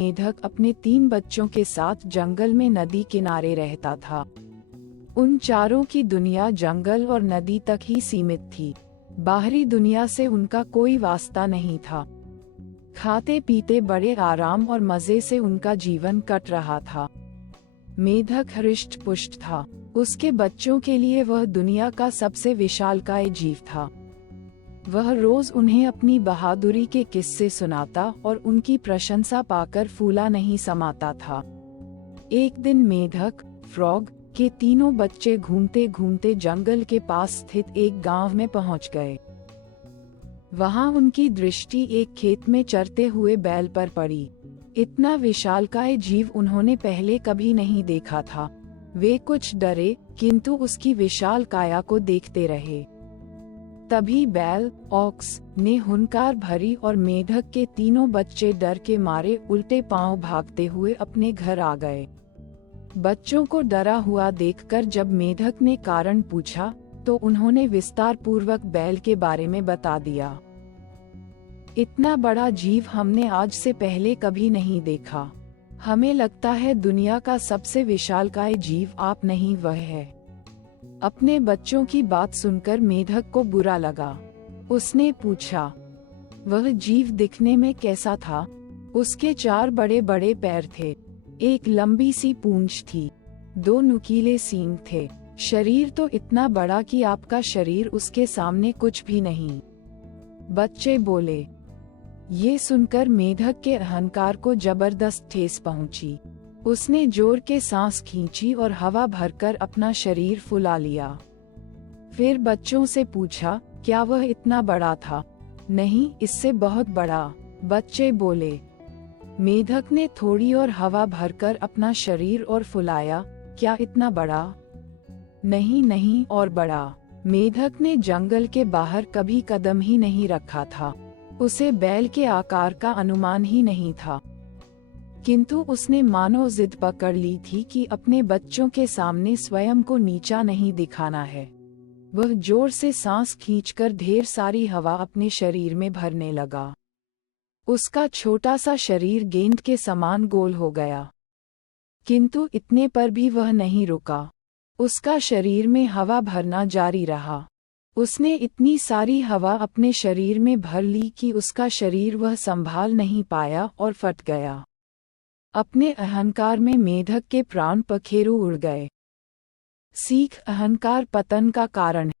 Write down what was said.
मेढक अपने 3 बच्चों के साथ जंगल में नदी किनारे रहता था। उन चारों की दुनिया जंगल और नदी तक ही सीमित थी। बाहरी दुनिया से उनका कोई वास्ता नहीं था। खाते पीते बड़े आराम और मजे से उनका जीवन कट रहा था। मेढक हृष्ट पुष्ट था। उसके बच्चों के लिए वह दुनिया का सबसे विशालकाय जीव था। वह रोज उन्हें अपनी बहादुरी के किस्से सुनाता और उनकी प्रशंसा पाकर फूला नहीं समाता था। एक दिन मेढक, फ्रॉग के तीनों बच्चे घूमते घूमते जंगल के पास स्थित एक गांव में पहुंच गए। वहां उनकी दृष्टि एक खेत में चरते हुए बैल पर पड़ी। इतना विशालकाय जीव उन्होंने पहले कभी नहीं देखा था। वे कुछ डरे, किंतु उसकी विशाल काया को देखते रहे। तभी बैल, ऑक्स ने हुंकार भरी और मेढक के तीनों बच्चे डर के मारे उल्टे पांव भागते हुए अपने घर आ गए। बच्चों को डरा हुआ देखकर जब मेढक ने कारण पूछा, तो उन्होंने विस्तार पूर्वक बैल के बारे में बता दिया। इतना बड़ा जीव हमने आज से पहले कभी नहीं देखा। हमें लगता है दुनिया का सबसे विशालकाय जीव आप नहीं, वह है। अपने बच्चों की बात सुनकर मेढक को बुरा लगा। उसने पूछा, वह जीव दिखने में कैसा था? उसके 4 बड़े बड़े पैर थे, एक लंबी सी पूंछ थी, 2 नुकीले सींग थे। शरीर तो इतना बड़ा कि आपका शरीर उसके सामने कुछ भी नहीं। बच्चे बोले। ये सुनकर मेढक के अहंकार को जबरदस्त ठेस पहुंची। उसने जोर के सांस खींची और हवा भरकर अपना शरीर फुला लिया। फिर बच्चों से पूछा, क्या वह इतना बड़ा था? नहीं, इससे बहुत बड़ा, बच्चे बोले। मेढक ने थोड़ी और हवा भरकर अपना शरीर और फुलाया। क्या इतना बड़ा? नहीं नहीं, और बड़ा। मेढक ने जंगल के बाहर कभी कदम ही नहीं रखा था। उसे बैल के आकार का अनुमान ही नहीं था। किंतु उसने मानो जिद पकड़ ली थी कि अपने बच्चों के सामने स्वयं को नीचा नहीं दिखाना है। वह जोर से सांस खींचकर ढेर सारी हवा अपने शरीर में भरने लगा। उसका छोटा सा शरीर गेंद के समान गोल हो गया। किंतु इतने पर भी वह नहीं रुका। उसका शरीर में हवा भरना जारी रहा। उसने इतनी सारी हवा अपने शरीर में भर ली कि उसका शरीर वह संभाल नहीं पाया और फट गया। अपने अहंकार में मेढक के प्राण पखेरु उड़ गए। सीख, अहंकार पतन का कारण है।